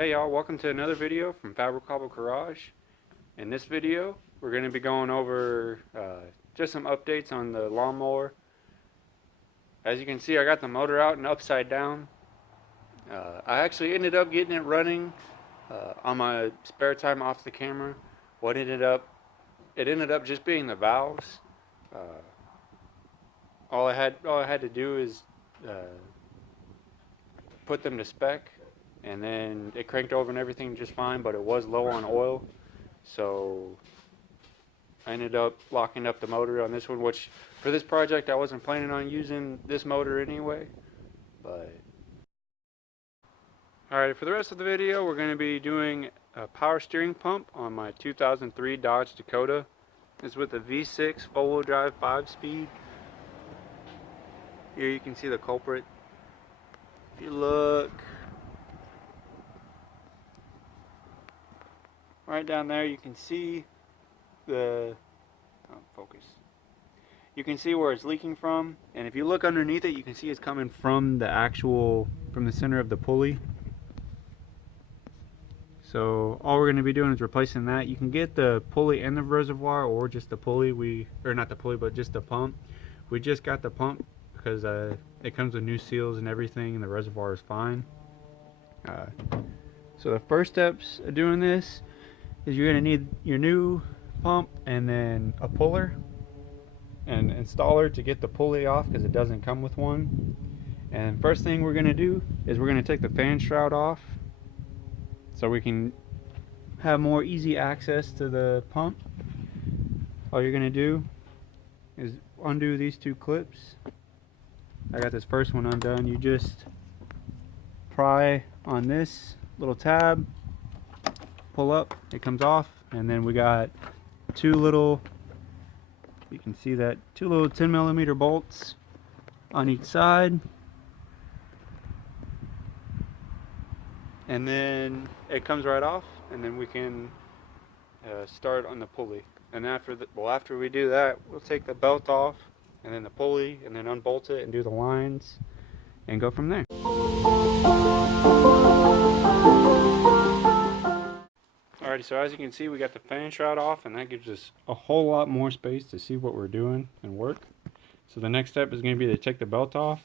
Hey y'all, welcome to another video from Fabricable Garage. In this video, we're going to be going over just some updates on the lawnmower. As you can see, I got the motor out and upside down. I actually ended up getting it running on my spare time off the camera. It ended up just being the valves. All I had to do is put them to spec, and then it cranked over and everything just fine, but it was low on oil, so I ended up locking up the motor on this one, which for this project I wasn't planning on using this motor anyway. But alright, for the rest of the video we're going to be doing a power steering pump on my 2003 Dodge Dakota. It's with a V6 four-wheel drive 5-speed. Here you can see the culprit. If you look right down there, you can see the focus. You can see where it's leaking from, and if you look underneath it, you can see it's coming from the center of the pulley. So all we're going to be doing is replacing that. You can get the pulley and the reservoir, or just the pulley. Not the pulley, but just the pump. We just got the pump because it comes with new seals and everything, and the reservoir is fine. So the first steps of doing this is you're going to need your new pump and then a puller and installer to get the pulley off, because it doesn't come with one. And first thing we're going to do is we're going to take the fan shroud off so we can have more easy access to the pump. All you're going to do is undo these two clips. I got this first one undone. You just pry on this little tab, pull up, it comes off, and then we got two little 10mm bolts on each side, and then it comes right off, and then we can start on the pulley. And after we do that, we'll take the belt off and then the pulley, and then unbolt it and do the lines and go from there. Alrighty, so as you can see, we got the fan shroud off, and that gives us a whole lot more space to see what we're doing and work. So the next step is going to be to take the belt off.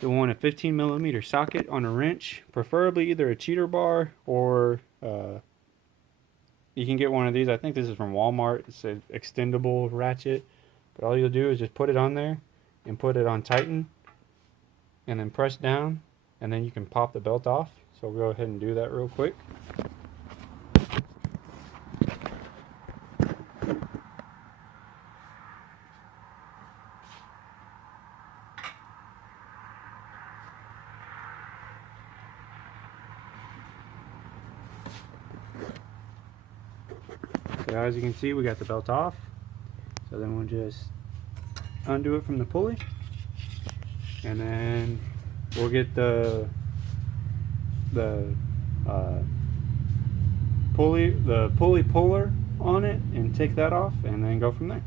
You'll want a 15mm socket on a wrench, preferably either a cheater bar or you can get one of these. I think this is from Walmart. It's an extendable ratchet. But all you'll do is just put it on there and put it on tighten, and then press down, and then you can pop the belt off. So we'll go ahead and do that real quick. So as you can see, we got the belt off. So then we'll just undo it from the pulley, and then we'll get the pulley puller on it and take that off, and then go from there.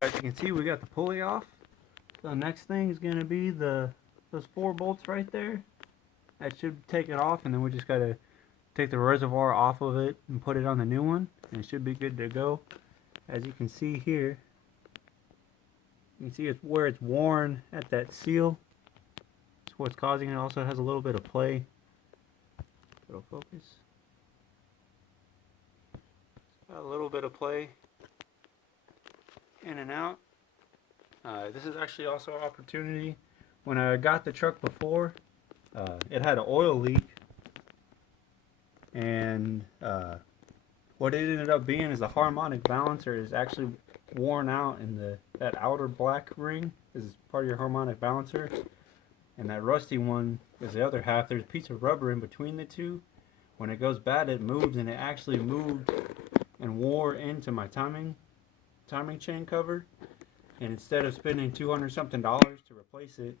As you can see, we got the pulley off. So the next thing is going to be those 4 bolts right there. That should take it off, and then we just got to take the reservoir off of it and put it on the new one, and it should be good to go. As you can see here, you can see it's where it's worn at that seal. That's what's causing it. It also has a little bit of play. It'll focus. A little bit of play in and out. This is actually also an opportunity. When I got the truck before, it had an oil leak, and What it ended up being is the harmonic balancer is actually worn out, and that outer black ring is part of your harmonic balancer, and that rusty one is the other half. There's a piece of rubber in between the two. When it goes bad, it moves, and it actually moved and wore into my timing chain cover. And instead of spending $200 something to replace it,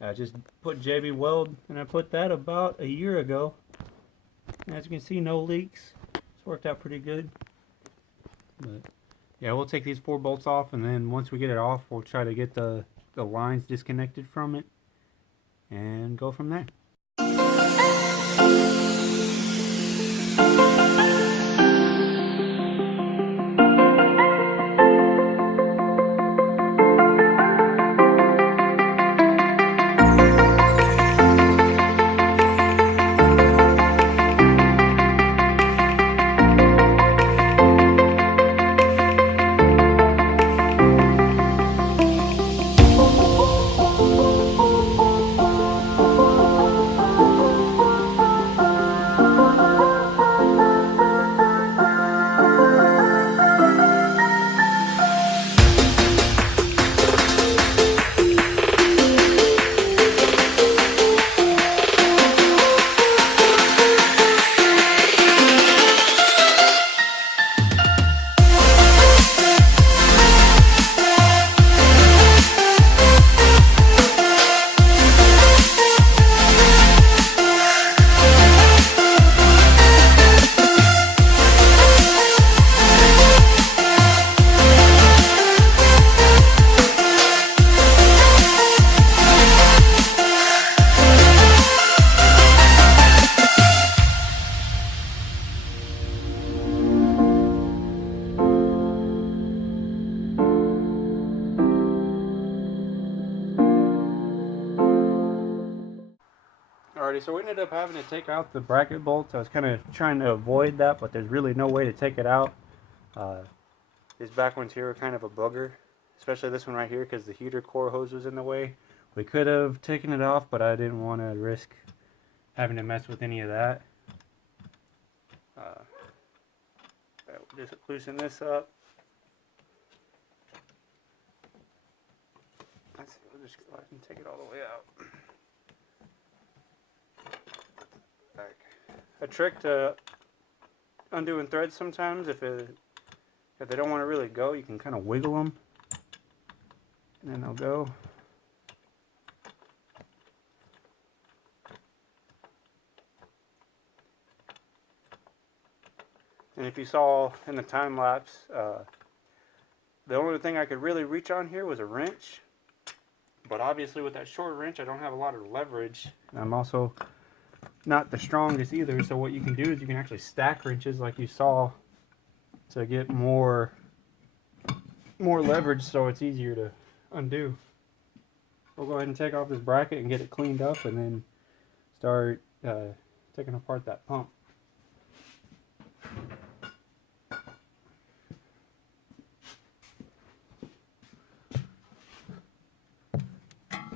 I just put JB Weld, and I put that about a year ago. And as you can see, no leaks. It's worked out pretty good. But yeah, we'll take these 4 bolts off, and then once we get it off, we'll try to get the lines disconnected from it and go from there. Alrighty, so we ended up having to take out the bracket bolts. I was kind of trying to avoid that, but there's really no way to take it out. These back ones here are kind of a bugger, especially this one right here because the heater core hose was in the way. We could have taken it off, but I didn't want to risk having to mess with any of that. We'll just loosen this up. Let's see, we'll just go ahead and take it all the way out. A trick to undoing threads sometimes, if they don't want to really go, you can kind of wiggle them, and then they'll go. And if you saw in the time lapse, the only thing I could really reach on here was a wrench, but obviously with that short wrench I don't have a lot of leverage. I'm also not the strongest either, so what you can do is you can actually stack wrenches like you saw to get more leverage, so it's easier to undo. We'll go ahead and take off this bracket and get it cleaned up, and then start taking apart that pump.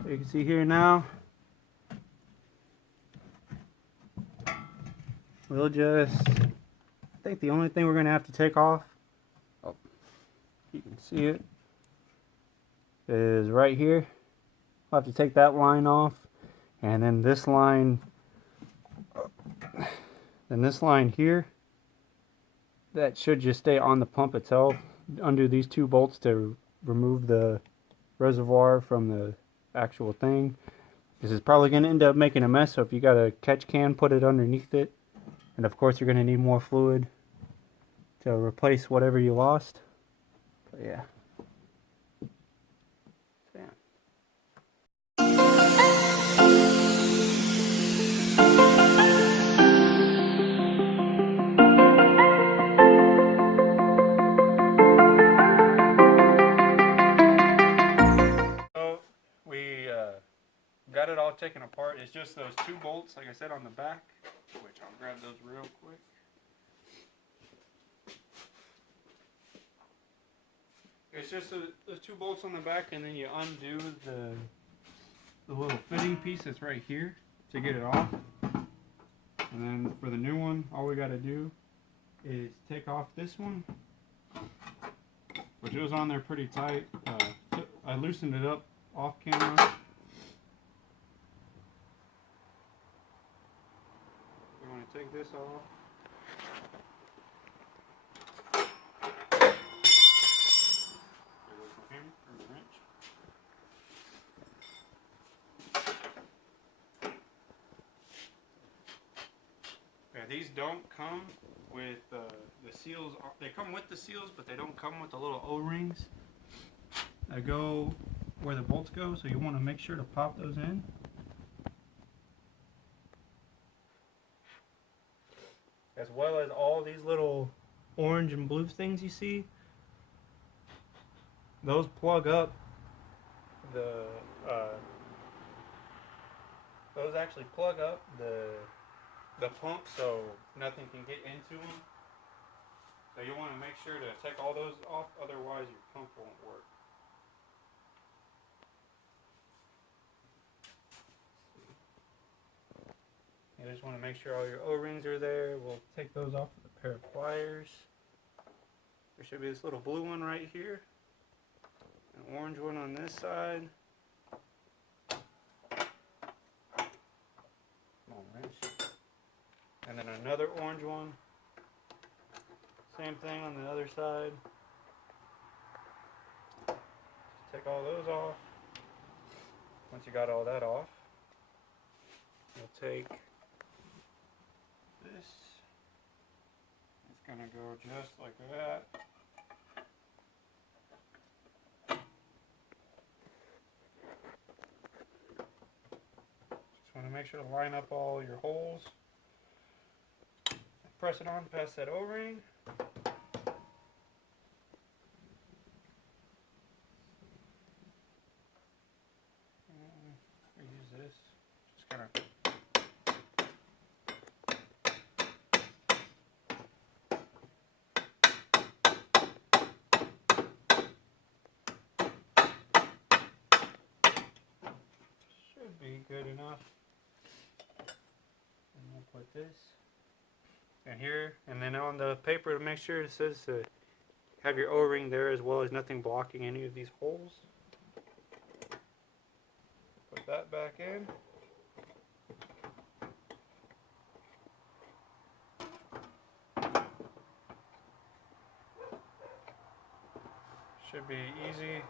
So you can see here now, we'll just, I think the only thing we're going to have to take off, oh, you can see it, is right here. I'll have to take that line off, and then this line here, that should just stay on the pump itself. Undo these 2 bolts to remove the reservoir from the actual thing. This is probably going to end up making a mess, so if you got a catch can, put it underneath it. And of course you're going to need more fluid to replace whatever you lost. But yeah. So we got it all taken apart. It's just those 2 bolts, like I said, on the back, which I'll grab those real quick. It's just those 2 bolts on the back, and then you undo the little fitting piece that's right here to get it off. And then for the new one, all we got to do is take off this one, which was on there pretty tight. I loosened it up off camera. We want to take this off. These don't come with the seals. They come with the seals, but they don't come with the little O-rings that go where the bolts go, so you want to make sure to pop those in. As well as all these little orange and blue things you see. Those plug up the those actually plug up the pump so nothing can get into them. So you want to make sure to take all those off, otherwise your pump won't work. You just want to make sure all your O-rings are there. We'll take those off with a pair of pliers. There should be this little blue one right here, an orange one on this side. Small wrench. And then another orange one. Same thing on the other side. Take all those off. Once you got all that off, you'll take this. It's going to go just like that. Just want to make sure to line up all your holes. Press it on past that O-ring. Use this. Just kind of. Should be good enough. And we'll put this. And here, and then on the paper to make sure it says to have your O-ring there, as well as nothing blocking any of these holes. Put that back in. Should be easy.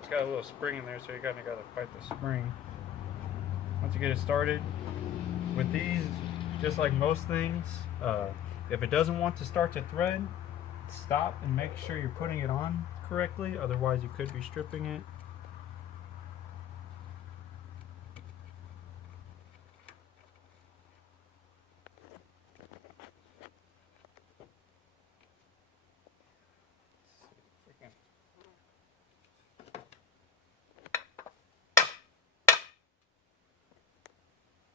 It's got a little spring in there, so you kind of got to fight the spring. Once you get it started, with these, just like most things, if it doesn't want to start to thread, stop and make sure you're putting it on correctly, otherwise you could be stripping it.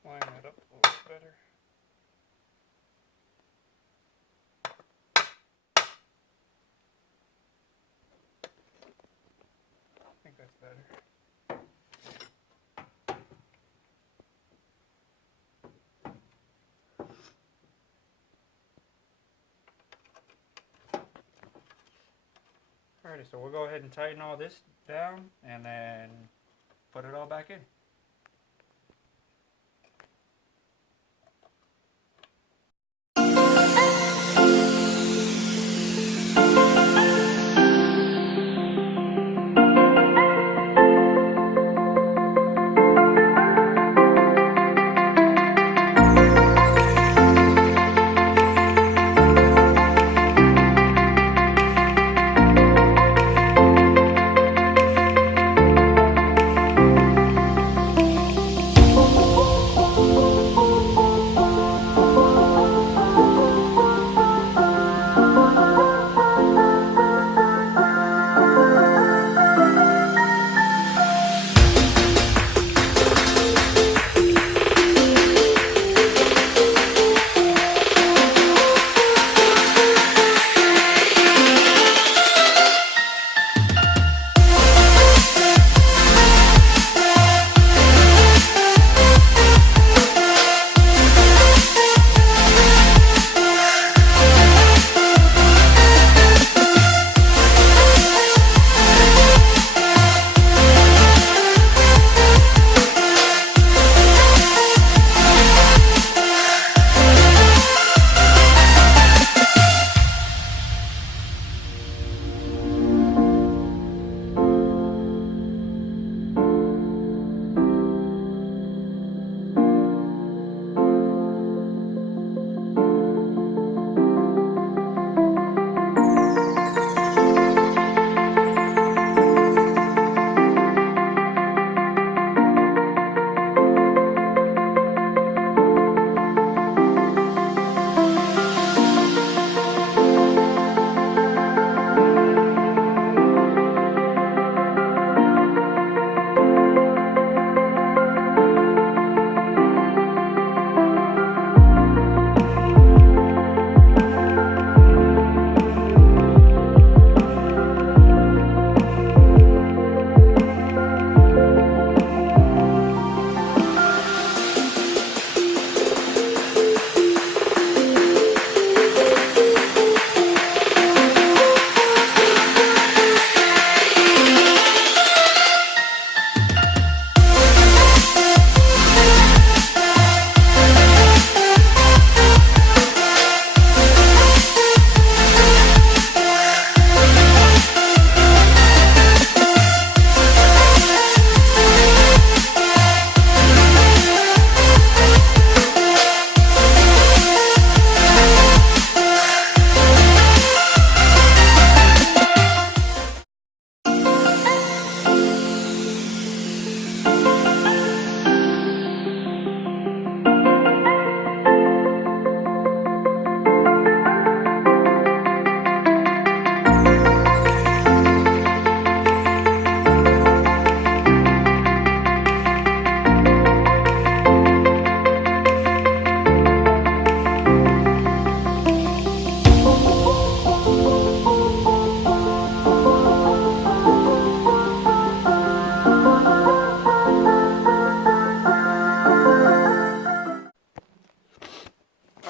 Line that up a little better. I think that's better. Alrighty, so we'll go ahead and tighten all this down and then put it all back in.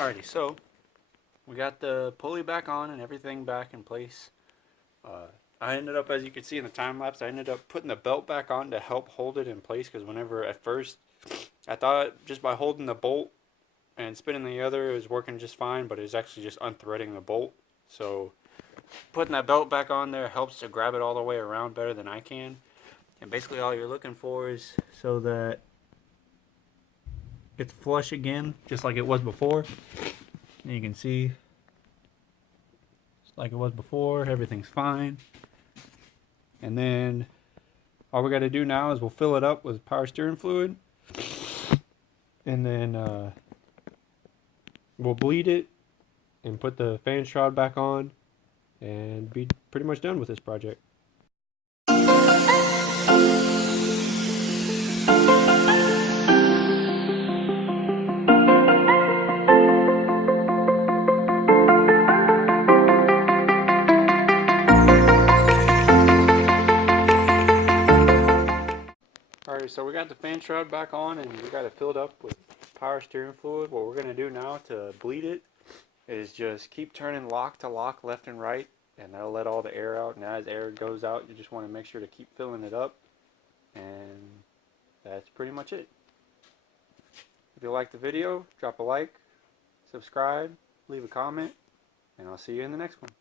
Alrighty, so we got the pulley back on and everything back in place. I ended up, as you can see in the time lapse, I ended up putting the belt back on to help hold it in place, because whenever at first I thought just by holding the bolt and spinning the other it was working just fine, but it was actually just unthreading the bolt. So putting that belt back on there helps to grab it all the way around better than I can. And basically all you're looking for is so that it's flush again, just like it was before. And you can see, just like it was before, everything's fine. And then all we got to do now is we'll fill it up with power steering fluid, and then we'll bleed it and put the fan shroud back on and be pretty much done with this project. Alright, so we got the fan shroud back on and we got it filled up with power steering fluid. What we're going to do now to bleed it is just keep turning lock to lock left and right, and that'll let all the air out. And as air goes out, you just want to make sure to keep filling it up, and that's pretty much it. If you like the video, drop a like, subscribe, leave a comment, and I'll see you in the next one.